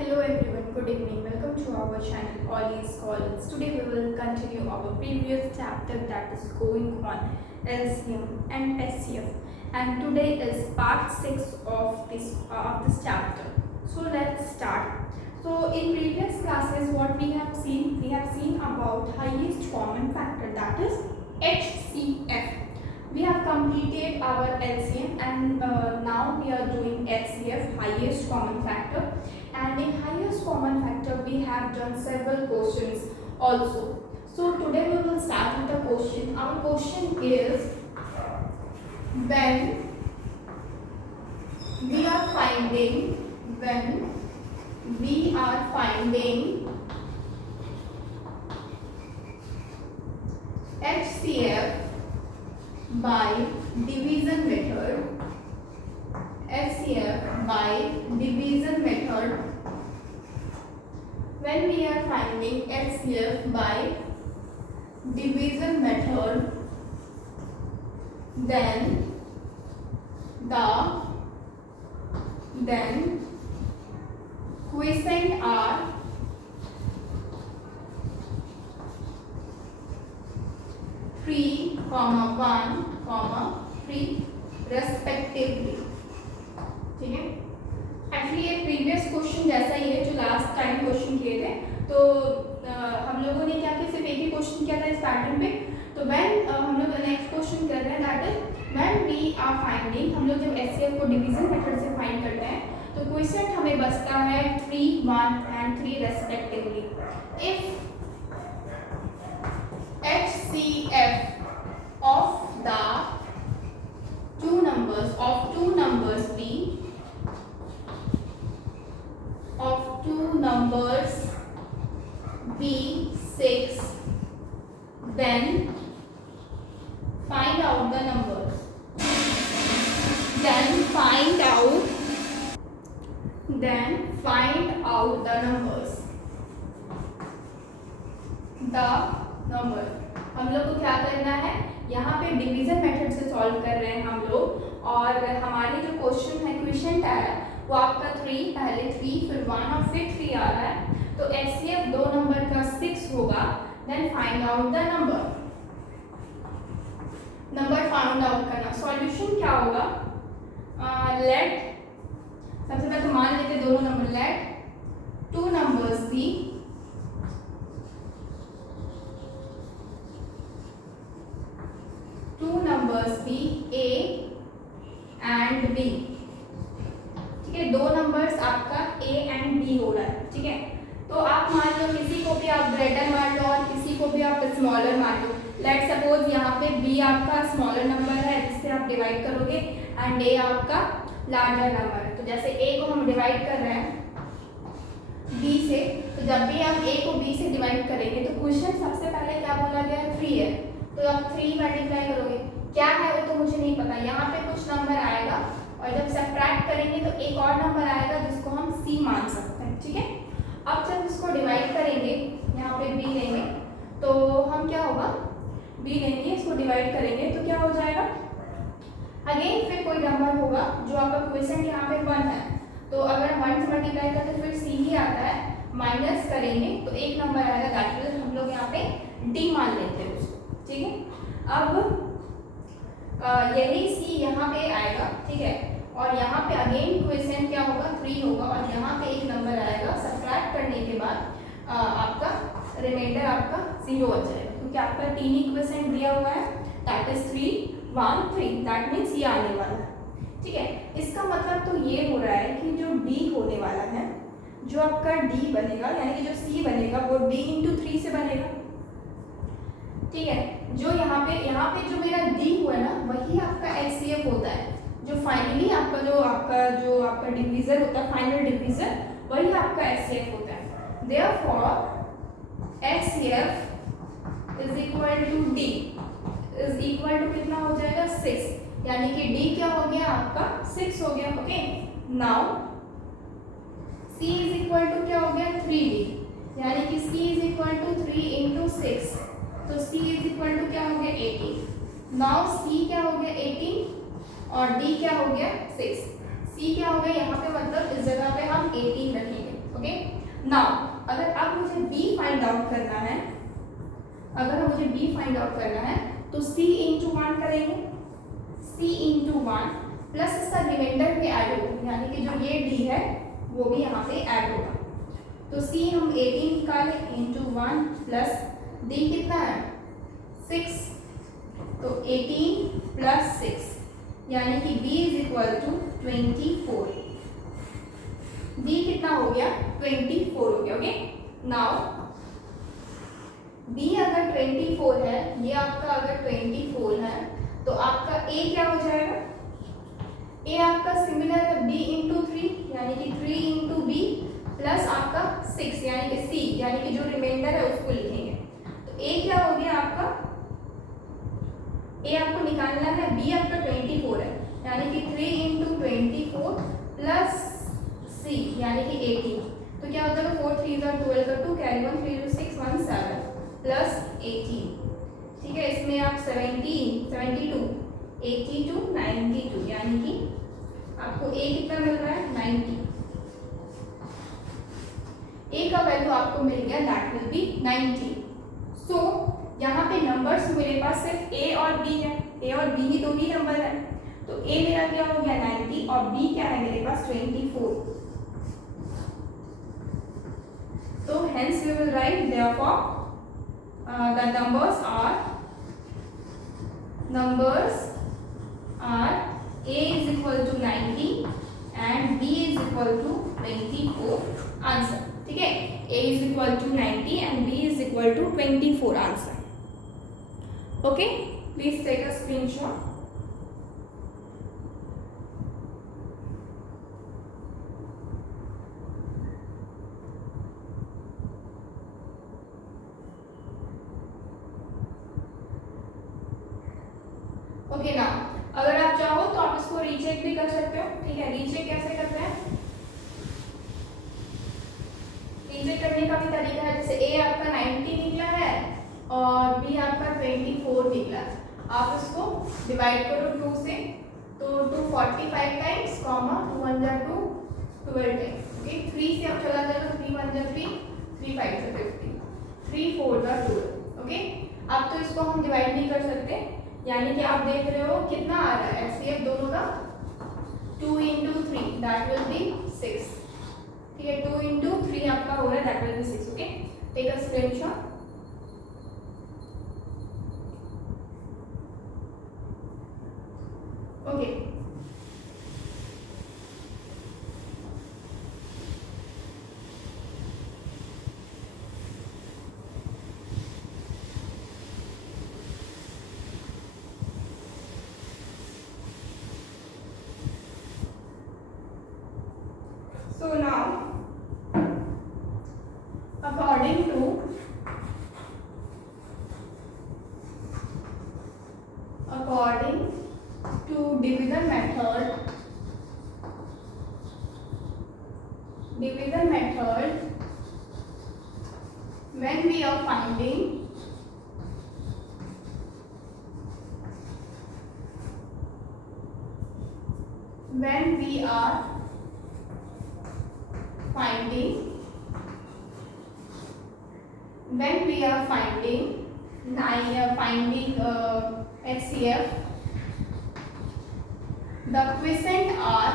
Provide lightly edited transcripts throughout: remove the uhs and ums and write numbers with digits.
Hello everyone, good evening. Welcome to our channel All is College. Today we will continue our previous chapter that is going on LCM and SCF. And today is part 6 of this chapter. So let's start. So in previous classes what we have seen about highest common factor, that is HCF. We have completed our LCM and now we are doing HCF, highest common factor. And in highest common factor we have done several questions also. So today we will start with the question. Our question is, when we are finding HCF by division method, when we are finding HCF by division method, then quotient are 3, 1, 3 respectively. ठीक है, actually ये previous question जैसा ही है जो last time question किए थे. तो हम लोगों ने क्या किया, सिर्फ एक ही क्वेश्चन किया था इस पैटर्न पे. तो व्हेन हम लोग नेक्स्ट क्वेश्चन कर रहे हैं, that is when we are finding, हम लोग जब एचसीएफ को डिवीजन मेथड से फाइंड करते हैं तो क्वेश्चन हमें बचता है 3, 1 and 3 respectively. If HCF of two numbers be 6, then find out the numbers. Then find out the numbers. Number हम लोग को क्या करना है, यहाँ पे डिवीजन मेथड से सॉल्व कर रहे हैं हम लोग. और हमारे जो क्वेश्चन है, क्वेश्चन है वो आपका 3, पहले 3 फिर 1 और फिर 3 आ रहा है. तो एचसीएफ दो नंबर का 6 होगा. Then find out the number find out करना. सॉल्यूशन क्या होगा, लेट, सबसे पहले तो मान लेते दोनों number, let two numbers be A and B. ठीक है, दो नंबर्स आपका A एंड B हो रहा है. ठीक है, तो आप मान लो किसी को भी आप ग्रेटर मान लो और किसी को भी आप स्मॉलर मान लो. लेट सपोज यहाँ पे B आपका स्मॉलर नंबर है जिससे आप डिवाइड करोगे एंड A आपका लार्जर नंबर है. तो जैसे A को हम डिवाइड कर रहे हैं B से, तो जब भी आप A को B से डिवाइड करेंगे तो क्वेश्चन सबसे पहले क्या बोला गया है, 3 है. तो आप 3 मल्टीप्लाई करोगे, क्या है वो तो मुझे नहीं पता. यहाँ पे कुछ नंबर आएगा और जब सब्ट्रैक्ट करेंगे तो एक और नंबर आएगा जिसको हम C मान सकते हैं. ठीक है, अब जब इसको डिवाइड करेंगे, यहाँ पे B लेंगे तो हम क्या होगा, B लेंगे, इसको डिवाइड करेंगे तो क्या हो जाएगा, अगेन फिर कोई नंबर होगा जो आपका क्वेश्चन यहाँ पे 1 है. तो अगर 1 से मल्टीप्लाई करते तो फिर C ही आता है, माइनस करेंगे तो एक नंबर आएगा, दैट इज हम लोग यहाँ पे D मान लेते हैं उसको. ठीक है, अब यही C यहाँ पे आएगा. ठीक है, और यहाँ पे अगेन क्वेश्चन क्या होगा, 3 होगा और यहाँ पे एक नंबर आएगा. सब्ट्रैक्ट करने के बाद आपका रिमाइंडर आपका 0 हो जाएगा क्योंकि आपका 3 इक्वेशन दिया हुआ है, दैट इज 3, 1, 3, दैट मीन्स ये आने वाला है. ठीक है, इसका मतलब तो ये हो रहा है कि जो D होने वाला है, जो आपका D बनेगा यानी कि जो C बनेगा वो D इंटू 3 से बनेगा. ठीक है, जो यहाँ पे जो मेरा D हुआ ना वही आपका HCF होता है. जो फाइनली जो आपका डिवीजर होता है, फाइनल डिवीजर, वही आपका HCF होता है. Therefore HCF is equal to D is equal to कितना हो जाएगा, 6. यानी कि D क्या हो गया आपका 6 हो गया. Okay, now C is equal to क्या हो गया, 3D. यानी कि C is equal to 3 into 6. तो C इज इक्वल टू क्या हो गया, 18. नाउ C क्या हो गया, 18 और D क्या हो गया, 6. C क्या हो गया यहाँ पे, मतलब इस जगह पे हम 18 रखेंगे. ओके, नाउ अगर अब मुझे b फाइंड आउट करना है, अगर मुझे b फाइंड आउट करना है तो c इंटू 1 करेंगे, c इंटू 1 प्लस इसका रिमाइंडर में ऐड होगा, यानी कि जो ये d है वो भी यहाँ पे ऐड होगा। तो c हम 18 निकाले इंटू 1 प्लस d कितना है 6, तो 18 प्लस 6 यानी कि b is equal to 24। b कितना हो गया 24 हो गया। ओके, नाउ b अगर 24 है, ये आपका अगर 24 है तो आपका a क्या हो जाएगा, a आपका सिमिलर है b इंटू 3 यानी कि 3 इंटू b प्लस आपका 6 यानी कि c यानी कि जो रिमाइंडर है उसको लिखेंगे। तो a क्या हो गया आपका, a आपको निकालना है, b आपका 24 है यानी कि 3 इंटू 24 प्लस c यानी कि 18। तो क्या हो जाएगा 4 3 12 का 2 कैरी 1 3 6 1 7 प्लस 18। ठीक है, इसमें आप 17 72 82 92 यानी कि आपको a कितना मिल रहा है 90। a का वैल्यू आपको मिल गया, दैट विल बी 90। सो यहाँ पे नंबर्स मेरे पास सिर्फ a और b है, a और b ही दो ही नंबर है, तो a मेरा क्या हो गया 90 और b क्या है मेरे पास 24। तो hence we will write therefore the numbers are a is equal to 90 and b is equal to 24 answer. ठीक है, a is equal to 90 and b is equal to 24 answer. Okay, please take a screenshot. Okay ना, अगर आप चाहो तो आप इसको recheck भी कर सकते हो। ठीक है, रीचेक कैसे करते हैं, रीचेक करने का भी तरीका है, जैसे a आपका 90 निकला है और b आपका 24 निकला है, आप इसको डिवाइड करो 2 से, तो 2 45 टाइम्स कॉमा 2 1 जा 2 12 टाइम्स। ओके, 3 से अब चला जाएगा, 3 1 जा 3 3 5 जा 50 3 4 जा 12। ओके, अब तो इसको हम डिवाइड नहीं कर सकते, यानी कि आप देख रहे हो कितना आ रहा है एचसीएफ दोनों का 2 इंटू 3 दैट विल बी 6। ठीक है, 2 इंटू 3 आपका हो रहा है that will be 6। Okay, take a screenshot. Okay, so now according to division method when we are finding HCF, the quotient are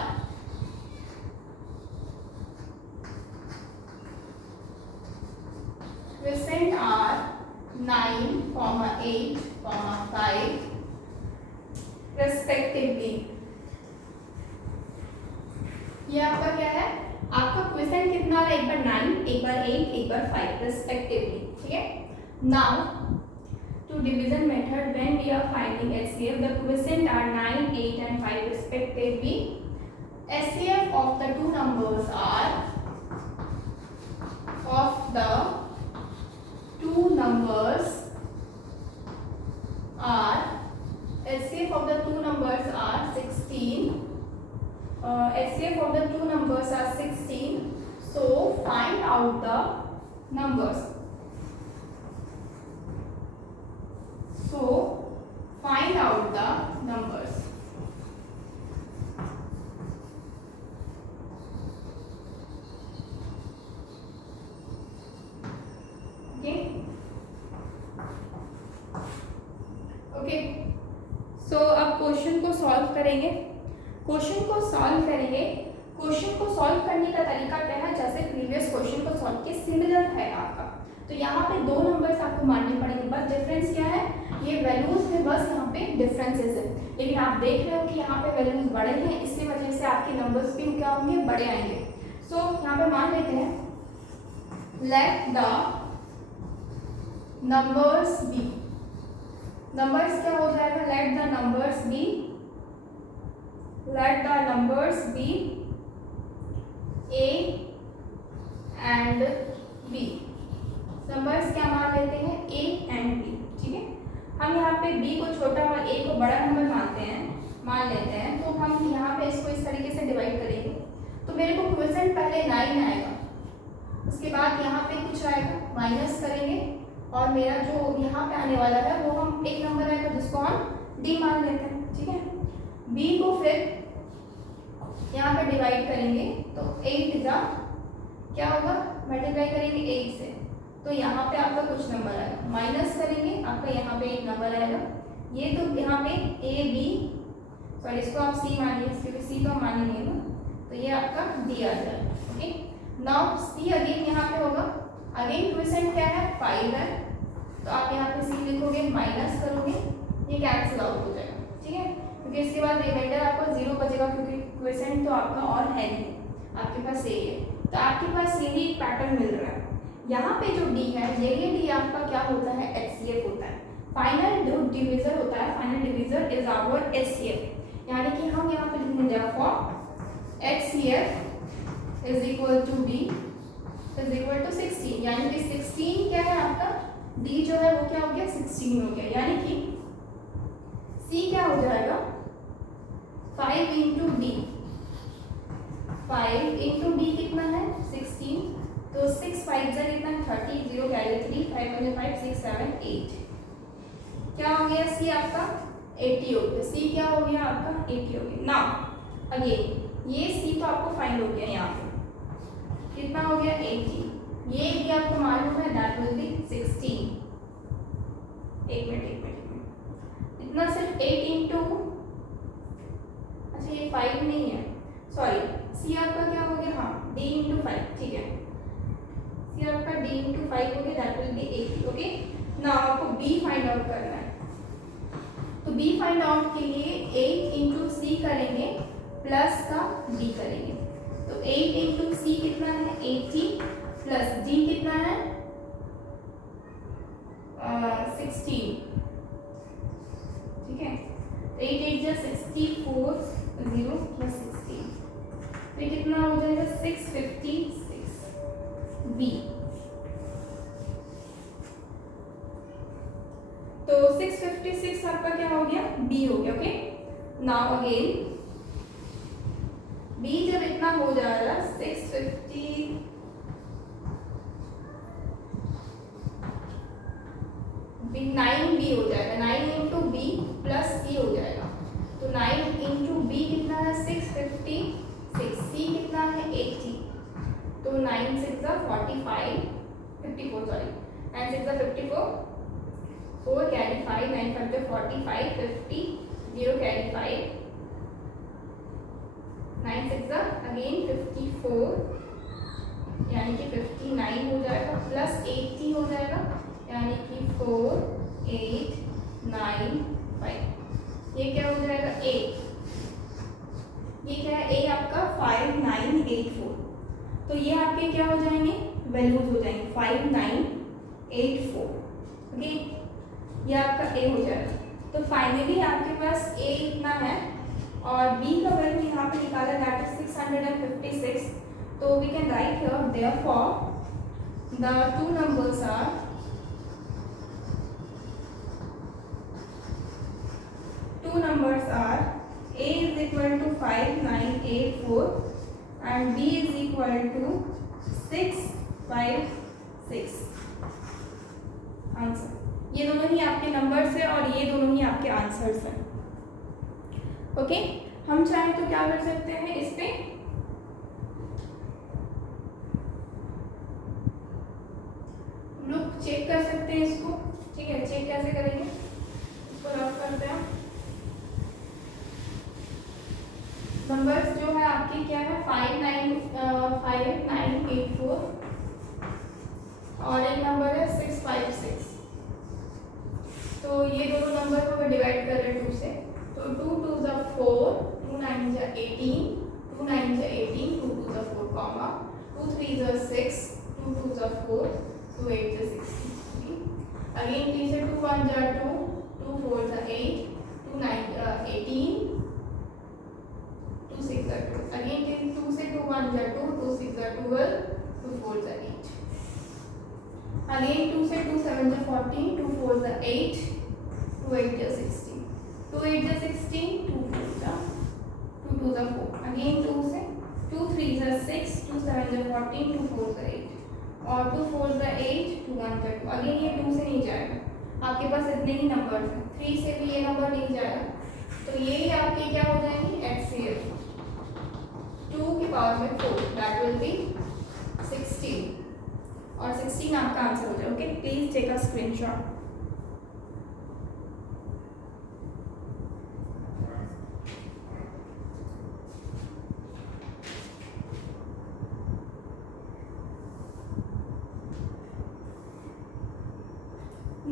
9, 8, 5 respectively। ये आपका क्या है, आपका क्वेश्चन कितना है, एक बार 9 एक बार 8 एक बार 5 रेस्पेक्टिवली। ठीक है, now to division method when we are finding HCF, the quotient are 9, 8 and 5 respectively. HCF of the two numbers are HCF of the two numbers are 16. HCF of the two numbers are 16. So find out the numbers. करेंगे, question को solve करेंगे। Question को solve करने का तरीका क्या है, जैसे प्रीवियस क्वेश्चन को सॉल्व के सिमिलर है आपका। तो यहाँ पे 2 नंबर्स आपको मानने पड़ेंगे, बस डिफरेंस क्या है, ये वैल्यूज में बस यहाँ पे डिफरेंसेस है, लेकिन आप देख रहे हो कि यहाँ पे वैल्यूज बड़े हैं, इसकी वजह से आपके नंबर्स भी क्या होंगे, बड़े आएंगे। सो यहाँ पे मान लेते हैं let the numbers be, numbers क्या हो जाएगा, let the numbers be A and B. Numbers क्या मान लेते हैं, ए एंड बी, ठीक है। हम यहाँ पे बी को छोटा और ए को बड़ा नंबर मान लेते हैं, तो हम यहाँ पे इसको इस तरीके से डिवाइड करेंगे। तो मेरे को क्वोशिएंट पहले 9 आएगा, उसके बाद यहाँ पे कुछ आएगा, माइनस करेंगे, और मेरा जो यहाँ पे आने वाला है वो हम एक नंबर आएगा जिसको हम डी मान लेते हैं, ठीक है। बी को फिर यहाँ पे डिवाइड करेंगे, तो 8 जा क्या होगा, मल्टीप्लाई करेंगे 8 से, तो यहाँ पे आपका कुछ नंबर आएगा, माइनस करेंगे आपका यहाँ पे एक नंबर आएगा। ये तो यहाँ पे ए बी, सॉरी इसको आप सी मानिए क्योंकि सी तो हम मानेंगे ना, तो ये आपका डी आ जाएगा, ओके। नाउ सी अगेन यहाँ पे होगा, अगेन क्वोशिएंट क्या है, 5 है, तो आप यहाँ पे सी लिखोगे, माइनस करोगे, ये कैंसिल आउट हो जाएगा, ठीक है, क्योंकि इसके बाद रिमाइंडर आपका 0 बचेगा, क्योंकि क्वोशिएंट तो आपका और है नहीं, आपके पास ए है, तो आपके पास यही एक पैटर्न मिल रहा है। यहाँ पे जो डी है, ये डी आपका क्या होता है, एचसीएफ होता है, फाइनल जो डिवीजर होता है, final divisor is our HCF, यानी कि हम यहाँ पे लिखेंगे for HCF is equal to D is equal to 16, यानी कि 16 क्या है आपका, डी जो है वो क्या हो गया, 16 हो गया, यानी कि सी क्या हो जाएगा, 5 इंटू डी, 5 इंटू डी कितना है, 16, तो 6 5 जा कितना, 30, 0 कैरी 3, 5 1 5 6 7 8, क्या हो गया, सी आपका 80 हो गया, सी क्या हो गया आपका 80 हो गया। नाउ अगेन ये सी तो आपको फाइंड हो गया, यहाँ पे कितना हो गया 80, ये भी आपको मालूम है दैट विल बी 16, एक मिनट इतना सिर्फ 8 इंटू, अच्छा ये 5 नहीं है, सॉरी, सी आपका क्या हो गया, हाँ डी इंटू 5, ठीक है, सी आपका डी इंटू 5 हो गया, दैट विल बी 80, ओके। ना आपको बी फाइंड आउट करना है, तो बी फाइंड आउट के लिए 8 इंटू सी करेंगे प्लस का डी करेंगे, तो 8 इंटू सी कितना है 80 प्लस डी कितना है 16, ठीक है, 8 8 जा 64, 0 प्लस 16, तो ये कितना हो जाएगा 656 बी, तो 656 आपका क्या हो गया, बी हो गया, ओके। नाउ अगेन बी जब इतना हो जाएगा 650, बी 9 बी हो जाएगा, 9 इंटू बी प्लस सी हो जाएगा, तो 9 इंटू बी कितना है 656, सी कितना है 80, तो 9 6 45 54, सॉरी 9 6 54, 4 कैरी 5, 9 5 45 50, 0 कैरी 5, 9 6 अगेन 54, यानी कि 59 हो जाएगा, प्लस 80 हो जाएगा, यानी कि 4 8 9 5, ये क्या हो जाएगा ए, ये क्या है ए आपका 5984, तो ये आपके क्या हो जाएंगे, वैल्यूज हो जाएंगे 5984, ओके, ये आपका ए हो जाएगा। तो फाइनली आपके पास ए इतना है और बी का वैल्यू यहाँ पे निकाला दैट इज 656, तो we can write here therefore the two numbers are A is equal to 5984 and B is equal to 656, answer. ये दोनों ही आपके नंबर्स हैं और ये दोनों ही आपके आंसर्स हैं, ओके। हम चाहें तो क्या कर सकते हैं, इस पे लोग चेक कर सकते हैं इसको, ठीक है। चेक कैसे करेंगे, इसको रफ करते हैं, नंबर्स जो है आपकी क्या है 5984 और एक नंबर है 656। तो ये दोनों नंबर को मैं डिवाइड कर रहे हैं 2 से। तो 2 2 ज़ा 4, 2 9 ज़ा 18, 2 9 ज़ा 18, 2 2 ज़ा 4 कॉमा 2 3 ज़ा 6, 2 2 ज़ा 4, 2 8 ज़ा 16। अगेन 3 से 2 1 ज़ा 2, 2 4 ज़ा 8, 2 9 ज़ा 18, 2 6 ज़ा 2। अगेन 2 से 2 1 ज़ा 2, 2 6 ज़ा 12, 2 4 ज़ा 8। Again 2 से 2 7 ज़ा 14, 2 4 ज़ा 8, 2 8 ज़ा 16, 2 8 ज़ा 16, 2 4 ज़ा 2 2 ज़ा 4। Again 2 से 2 3 ज़ा 6, 2 7 ज़ा 14, 2 4 ज़ा 8 और 2 4 ज़ा 8, 2 1 ज़ा 2। अगेन ये 2 से नहीं जाएगा, आपके पास इतने ही नंबर्स हैं। 3 से भी ये नंबर नहीं जाएगा, तो ये आपके क्या हो जाएंगे HCF 2 की पावर में 4, दैट विल बी 16 और 16 आपका आंसर हो जाए। Okay, please take a screenshot.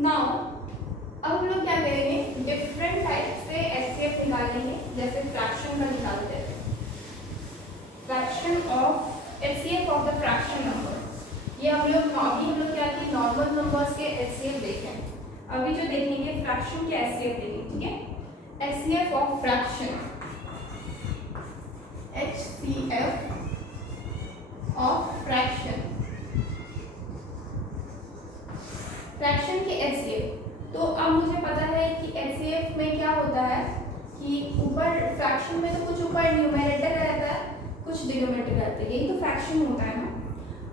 Now अब हम लोग क्या करेंगे, डिफरेंट टाइप से HCF निकालेंगे। जैसे फ्रैक्शन का निकालते हैं, fraction of HCF of the fraction number. ये हम लोग क्या किए, नॉर्मल नंबर्स के HCF देखें। अभी जो देखेंगे फ्रैक्शन के HCF देखेंगे, ठीक है। HCF of fraction, HCF of fraction, fraction के HCF। तो अब मुझे पता है कि HCF में क्या होता है कि ऊपर फ्रैक्शन में तो कुछ ऊपर न्यूमरेटर रहता है, कुछ डिनोमिनेटर रहता है, यही तो फ्रैक्शन होता है ना।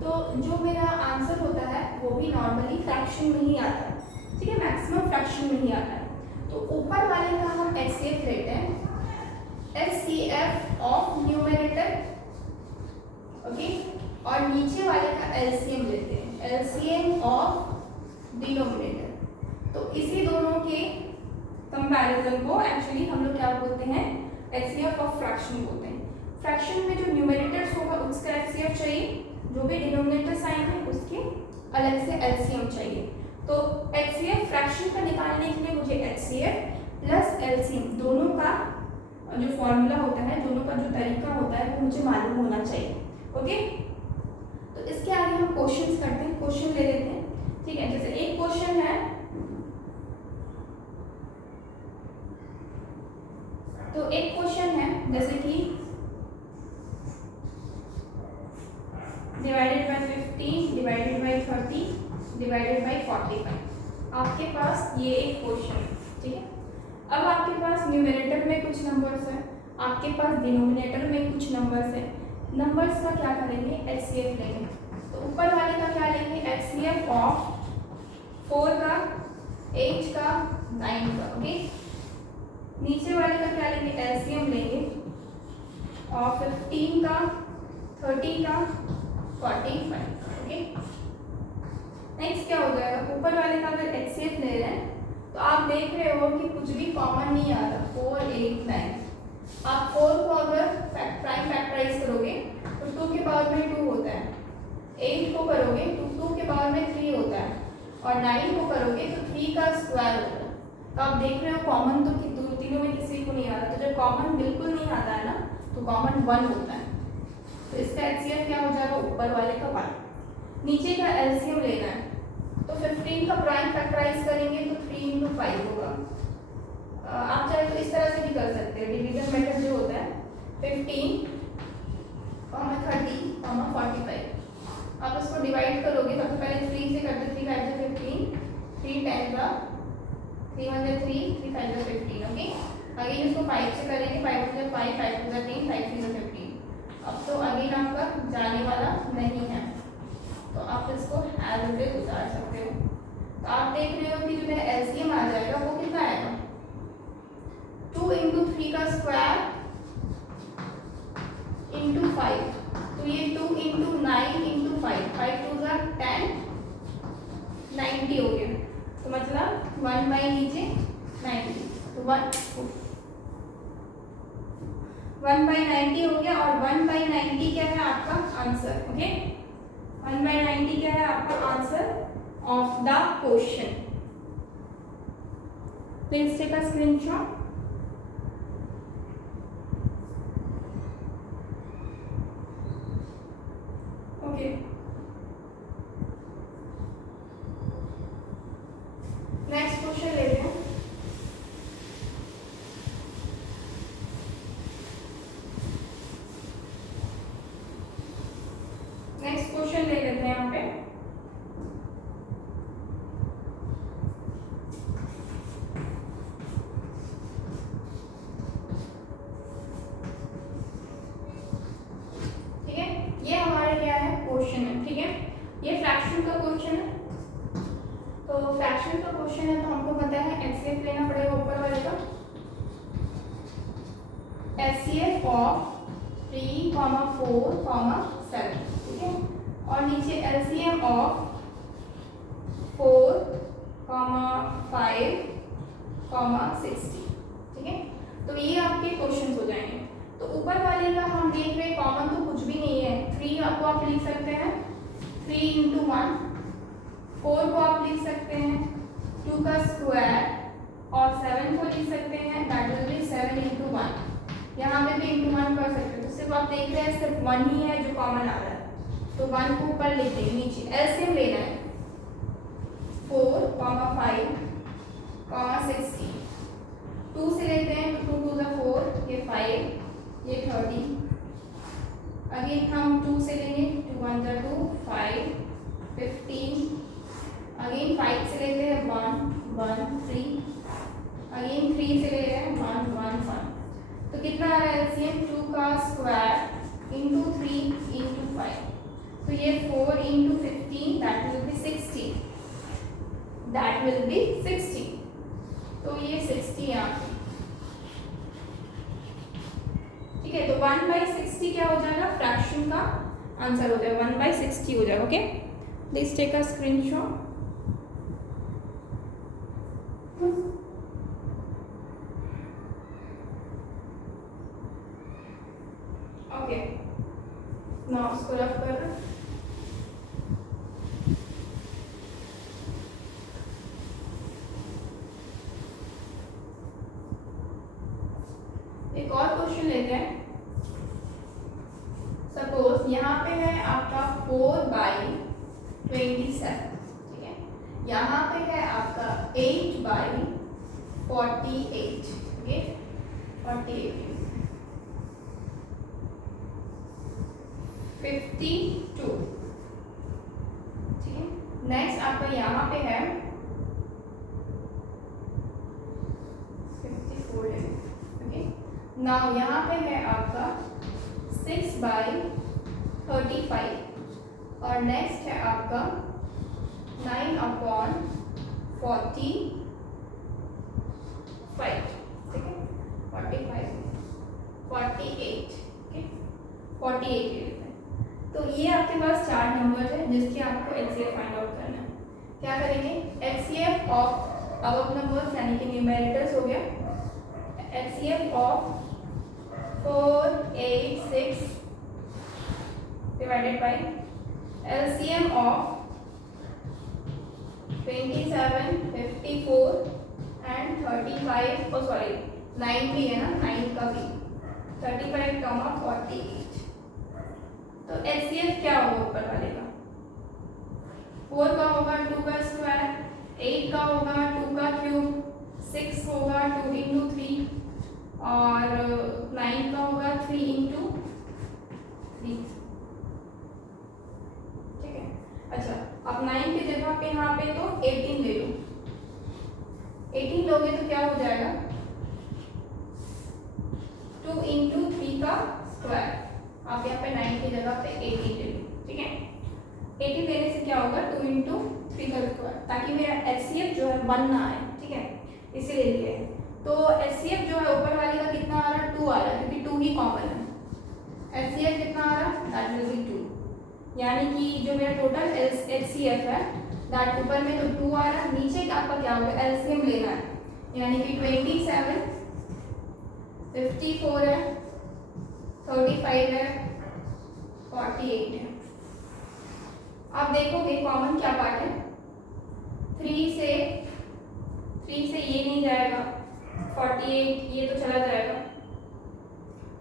तो जो मेरा आंसर होता है वो भी नॉर्मली फ्रैक्शन में ही आता है, ठीक है, मैक्सिमम फ्रैक्शन में ही आता है। तो ऊपर वाले का हम HCF लेते हैं, HCF ऑफ न्यूमरेटर, ओके, और नीचे वाले का LCM लेते हैं, LCM ऑफ डिनोमिनेटर। तो इसी दोनों के कंपैरिजन को एक्चुअली हम लोग क्या बोलते हैं, HCF ऑफ फ्रैक्शन बोलते हैं। फ्रैक्शन में जो न्यूमरेटर्स होगा उसका HCF चाहिए, जो भी डिनोमिनेटर साइन है उसके अलग से LCM चाहिए। तो HCF फ्रैक्शन का निकालने के लिए मुझे HCF प्लस LCM दोनों का जो फॉर्मूला होता है, दोनों का जो तरीका होता है वो मुझे मालूम होना चाहिए। ओके, तो इसके आगे हम क्वेश्चंस करते हैं, क्वेश्चन ले लेते हैं, ठीक है। जैसे एक क्वेश्चन है, तो एक क्वेश्चन है जैसे कि divided by 15 divided by 30 divided by 45। आपके पास ये एक क्वेश्चन है, ठीक है। अब आपके पास न्यूमरेटर में कुछ नंबर्स हैं, आपके पास डिनोमिनेटर में कुछ नंबर्स हैं। नंबर्स का क्या करेंगे, HCF लेंगे। तो ऊपर वाले का क्या लेंगे, HCF ऑफ 4 का, 8 का, 9 का, ओके। नीचे वाले का क्या लेंगे, LCM लेंगे और 15 का, 30 का, 45, ओके। नेक्स्ट क्या हो जाएगा, ऊपर वाले का अगर HCF ले रहे हैं तो आप देख रहे हो कि कुछ भी कॉमन नहीं आ रहा, 4 8 9। आप 4 को अगर प्राइम फैक्टराइज करोगे तो 2 के पावर में 2 होता है, 8 को करोगे तो 2 के पावर में 3 होता है, और 9 को करोगे तो 3 का स्क्वायर होता है। तो आप देख रहे हो कॉमन तो तीनों में किसी को नहीं आ रहा। तो जब कॉमन बिल्कुल नहीं आता है ना तो कॉमन 1 होता है। तो इसका HCF क्या हो जाएगा, ऊपर वाले का 1। नीचे का LCM लेना है, तो 15 का प्राइम फैक्टराइज करेंगे तो 3 × 5 होगा। आप चाहे तो इस तरह से भी कर सकते हैं, डिवीजन मेथड जो होता है 15, 30, 45। आप इसको डिवाइड करोगे, सबसे पहले 3 से करते, 3 5 15, 3 10 का, 3 1 3, 3 5 15, ओके। अगेन इसको 5 से करेंगे, 5 1 5, 5 2 3, 5 3 15। अब तो अगेन आपका जाने वाला नहीं है, तो आप इसको एज इट इज उतार सकते हो। तो आप देख रहे हो कि जो मेरा LCM आ जाएगा वो कितना आएगा, 2 × 3 का स्क्वायर × 5। तो ये 2 × 9 × 5, 5 2 10, 90 हो गया। तो मतलब 1 बाई नीचे 90, तो 1 1/90 हो गया और 1/90 क्या है आपका आंसर। ओके, 1/90 क्या है आपका answer of the question. Please take a screenshot. Okay, next question लेते हैं। नेक्स्ट क्वेश्चन ले लेते हैं यहाँ पे। ठीक है, ये हमारे क्या है क्वेश्चन है। ठीक है, ये फ्रैक्शन का क्वेश्चन है। तो फ्रैक्शन का क्वेश्चन है तो हमको पता है एचसीएफ लेना पड़ेगा ऊपर वाले का। HCF of 3, 4, 7। ठीक है, और नीचे एलसीएम ऑफ 4, 5, 60। ठीक है, तो ये आपके क्वेश्चन हो जाएंगे। तो ऊपर वाले का हम देख रहे हैं कॉमन तो कुछ भी नहीं है। 3 आपको आप लिख सकते हैं 3 × 1, 4 को आप लिख सकते हैं 2 का स्क्वायर, और 7 को लिख सकते हैं दैट विल बी 7 × 1। यहाँ पे भी × 1 कर सकते हैं। तो सिर्फ आप देख रहे हैं सिर्फ 1 ही है जो कॉमन आ रहा है, तो 1 को ऊपर लिख देंगे। नीचे एलसीएम लेना है 4, 5, 60। 2 से लेते हैं 2 × 2 = 4, ये 5, ये 30। अगेन हम 2 से लेंगे 2 × 1 = 2, 5, 15। अगेन 5 से लेते हैं 1, 1, 3। अगेन 3 से ले रहे हैं 1, 1, 1। तो कितना आ रहा है एलसीएम 2 का स्क्वायर × 3 × 5। तो ये 4 × 15 that will B 60। That will B 60। तो ये 60 यहाँ पे। ठीक है, तो 1/60 क्या हो जाएगा फ्रैक्शन का आंसर हो जाएगा, 1/60 हो जाएगा। Okay, please take a screenshot. Okay, ना उसको रफ कर रहे। एक और क्वेश्चन लेते हैं। सपोज यहाँ पे है आपका 4/27। ठीक है, यहाँ पे है आपका 8/48। ओके, 48, 52। ठीक है, नेक्स्ट आपका यहाँ पे है 54। ओके, नाउ यहाँ पे है आपका 6/35, और नेक्स्ट है आपका 9/45। ठीक है, 45, 48। ओके, 48 लेते हैं। तो ये आपके पास 4 नंबर है जिसके आपको एचसीएफ फाइंड आउट करना है। क्या करेंगे, एचसीएफ ऑफ अबव नंबर्स यानी कि न्यूमेरेटर्स हो गया, HCF of 4, 8, 6 divided by LCM of 27, 54 and 35। Oh sorry 9 भी है ना, 9 का भी 35, 48। तो एचसीएफ क्या होगा ऊपर वाले का, 4 का होगा 2 का स्क्वायर, 8 का होगा 2 का क्यूब, 6 होगा 2 × 3, और 9 का होगा 3 × 3। ठीक है, अच्छा अब 9 की जगह पे यहाँ पे तो 18 ले लो। 18 लोगे तो क्या हो जाएगा 2 × 3 का स्क्वायर। आप यहाँ पे 9 की जगह पे 18 ले लो। ठीक है, 18 लेने से क्या होगा 2 × 3 का स्क्वायर, ताकि मेरा एचसीएफ जो है 1 ना आए। ठीक है, इसीलिए लिए है। तो एचसीएफ जो है ऊपर वाले का कितना आ रहा है 2 आ रहा है, क्योंकि 2 ही कॉमन है। एचसीएफ कितना आ रहा है दैट विल बी 2, यानी कि जो मेरा टोटल एचसीएफ है दैट ऊपर में तो 2 आ रहा है, नीचे का आपका क्या होगा एलसीएम लेना है, यानी कि 27, 54 है 35 है, 48 है। आप देखोगे कॉमन क्या पार्ट है, 3 से ये नहीं जाएगा, 48 ये तो चला जाएगा।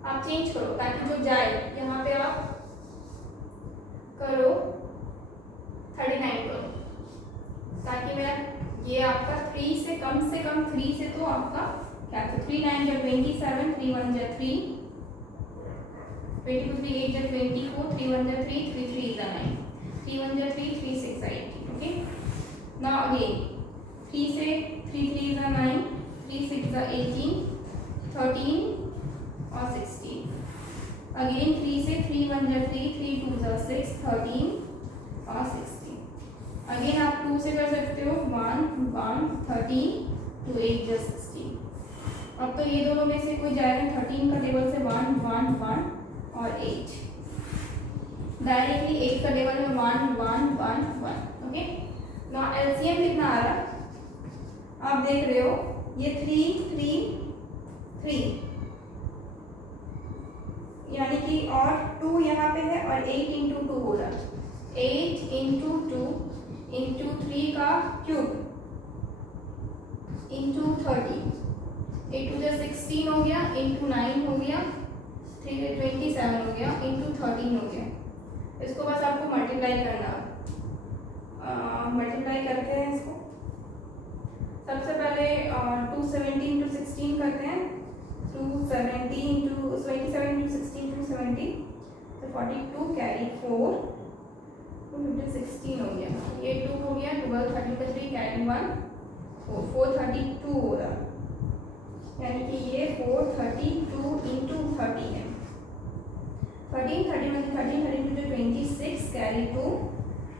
आप चेंज करो ताकि जो जाए, यहाँ पे आप करो 39 करो, ताकि मेरा ये आपका 3 से कम 3 से तो आपका क्या था, 3 9 जा 27, 3 1 जा 3, 22 3 8 जा 24, 3 1 जा 3, 3 3 जा 9, 3 1 जा 3, 3 6 जा 18। ओके, नाउ अगेन 3 से 3 3 जा 9, 3 6 जा 18, 13 और 16। अगेन 3 से 3 1 जा 3, 3 2 जा 6, 13 और 16। अगेन आप 2 से कर सकते हो, 1 1 13, 2 8 जा 16। अब तो ये दोनों में से कोई जाएगा 13 का टेबल से 1 1 1 और 8, डायरेक्टली 8 का टेबल में 1 1 1 1। ओके, नाउ एलसीएम कितना आ रहा है आप देख रहे हो, ये 3 3 3 यानी कि और 2 यहाँ पे है और 8 इंटू 2 हो रहा है, 8 इंटू 2 इंटू 3 का क्यूब इंटू 30, 8 2 16 हो गया, इंटू 9 हो गया, 3 27 हो गया, इंटू 13 हो गया। इसको बस आपको मल्टीप्लाई करना, मल्टीप्लाई करते हैं इसको। सबसे पहले 270 इंटू 16 करते हैं, 270 इंटू 27 इंटू 16 270, तो 42 कैरी 4, 16 हो गया, ये 2 हो गया, 12 30 का 3 कैरी 1, 432 हो रहा, यानी कि ये 432 इंटू 30 है, 13 30 में 13 30 टू 26 कैरी 2,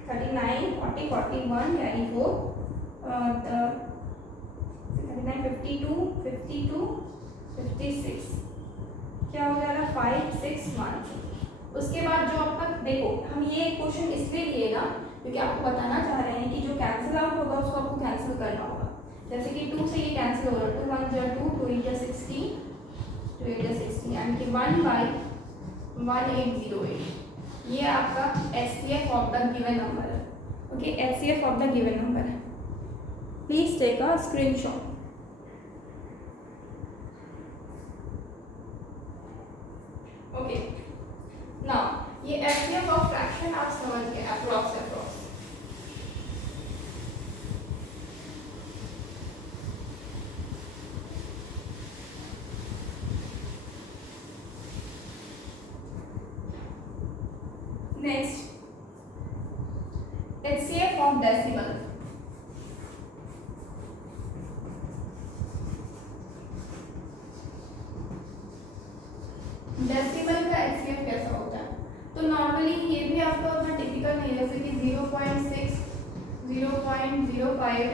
39 40 41 कैरी 4, 39 52 52 56, क्या हो जा रहा है 5 6 1। उसके बाद जो आपका देखो, हम ये क्वेश्चन इसलिए लिएगा क्योंकि आपको बताना चाह रहे हैं कि जो कैंसिल आउट होगा उसको आपको कैंसिल करना होगा। जैसे कि 2 से ये कैंसिल हो रहा है, 2 1 जा 2, 2 8 जा 16, 2 8 जा 16, यानी कि 1/1808, ये आपका HCF of the given number है। Okay, HCF of the given number है, please take a screenshot. Okay, now ये HCF ऑफ फ्रैक्शन आप समझ गए, approx. Next HCF of decimal. Decimal का HCF कैसा होता है, तो नॉर्मली ये भी आपका उतना टिपिकल नहीं, जैसे कि 0.6 0.05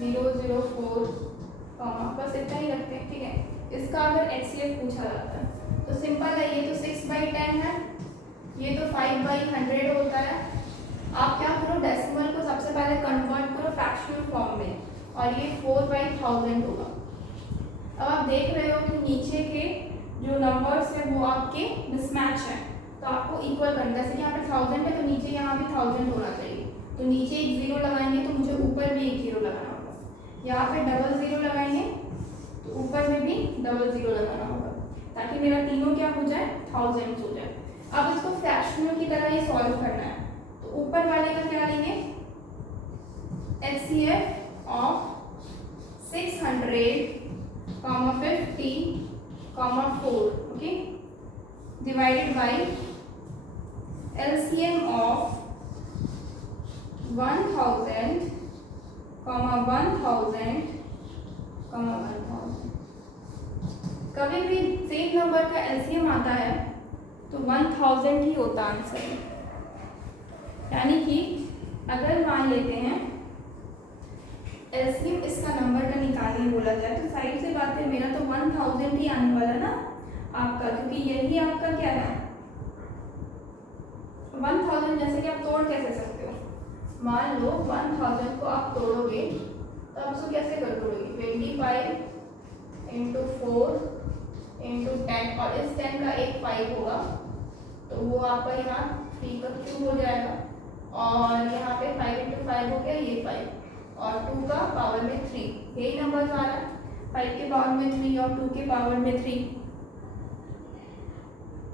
0.004 बस इतना ही रखते हैं। ठीक है, इसका अगर HCF पूछा जाता है तो सिंपल है, ये तो 6/10 है, ये तो 5/100 होता है। आप क्या करो, डेसिमल को सबसे पहले कन्वर्ट करो फ्रैक्शनल फॉर्म में, और ये 4/1000 होगा। अब आप देख रहे हो कि नीचे के जो नंबर्स हैं वो आपके मिसमैच हैं, तो आपको इक्वल करना है। जैसे यहाँ पे 1000 है तो नीचे यहाँ भी 1000 होना चाहिए, तो नीचे एक 0 लगाएंगे तो मुझे ऊपर भी एक 0 लगाना होगा। यहाँ पे 00 लगाएंगे तो ऊपर में भी 00 लगाना होगा, ताकि मेरा तीनों क्या हो जाए, 1000 हो जाए। अब इसको फ्रैक्शनल की तरह ये सॉल्व करना है, तो ऊपर वाले का क्या लेंगे, HCF of 600, 50, 4, okay, divided by LCM of 1000, 1000, 1000। कभी भी सेम नंबर का LCM आता है तो 1000 ही होता आंसर, यानी कि अगर मान लेते हैं LCM इसका नंबर का निकालने बोला जाए तो साइड से बात है, मेरा तो 1000 ही आने वाला ना आपका, क्योंकि यही आपका क्या है 1000। जैसे कि आप तोड़ कैसे सकते हो, मान लो 1000 को आप तोड़ोगे तो आप उसको कैसे कर तोड़ोगे, 25 इंटू 4 इंटू 10, और इस 10 का एक 5 होगा, तो वो आपका यहाँ 3 का क्यूब हो जाएगा, और यहाँ पे 5 इंटू 5 हो गया ये 5, और 2 का पावर में 3, यही नंबर आ रहा है, 5 के पावर में 3 और 2 के पावर में 3।